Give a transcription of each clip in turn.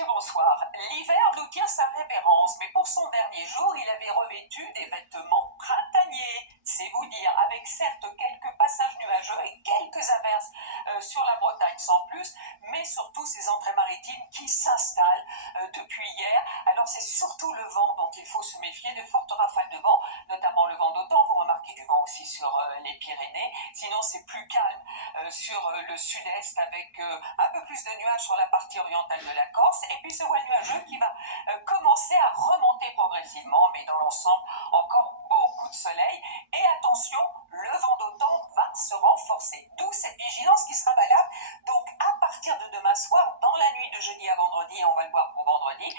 Mathieu, bonsoir. L'hiver nous tient sa révérence, mais pour son dernier jour, il avait revêtu des vêtements printaniers. C'est vous dire, avec certes quelques passages nuageux et quelques averses sur la Bretagne sans plus, mais surtout ces entrées maritimes qui s'installent depuis hier. Alors c'est surtout le vent dont il faut se méfier, de fortes rafales de vent, notamment le vent d'OTAN. Vous remarquez du vent aussi sur les Pyrénées. Sinon c'est plus calme sur le sud-est avec un peu plus de nuages sur la partie orientale de la Corse, et puis ce voile nuageux qui va commencer à remonter progressivement, mais dans l'ensemble encore beaucoup de soleil. Et attention, le vent d'OTAN va se renforcer, d'où cette vigilance qui sera valable donc à partir de demain soir, dans la nuit de jeudi à vendredi, et on va le voir pour vendredi,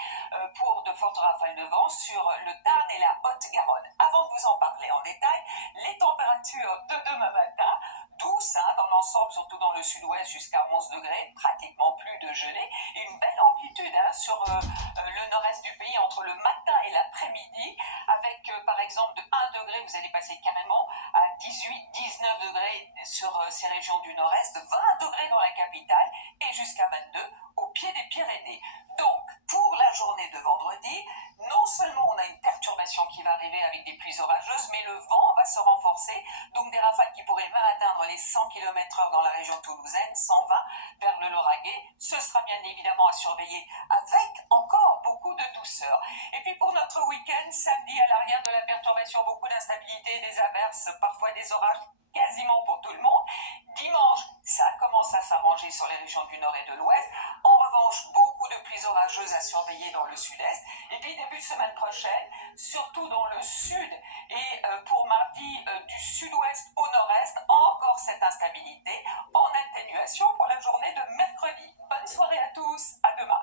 pour de fortes rafales de vent sur le Tarn et la Haute-Garonne. Avant de vous en parler en détail, les températures de demain matin, douces dans l'ensemble, surtout dans le sud-ouest jusqu'à 11 degrés, pratiquement plus de gelée, et une belle amplitude sur le nord-est du pays entre le matin et l'après-midi, avec par exemple de 1 degré, vous allez passer carrément à 18-19 degrés sur ces régions du nord-est, 20 degrés dans la capitale et jusqu'à 22 au pied des Pyrénées. Donc, pour la journée de vendredi, non seulement on a une perturbation qui va arriver avec des pluies orageuses, mais le vent va se renforcer, donc des rafales qui pourraient même atteindre les 100 km/h dans la région toulousaine, 120 vers le Lauragais. Ce sera bien évidemment à surveiller avec encore beaucoup de douceur. Et puis pour notre week-end, samedi à l'arrière de la perturbation, beaucoup d'instabilité, des averses, parfois des orages, quasiment pour tout le monde. Dimanche, ça commence à s'arranger sur les régions du nord et de l'ouest. En revanche, beaucoup de pluies orageuses à surveiller dans le sud-est. Et puis début de semaine prochaine, surtout dans le sud et pour mardi du sud-ouest au nord-est, encore cette instabilité en atténuation pour la journée de mercredi. Bonne soirée à tous, à demain.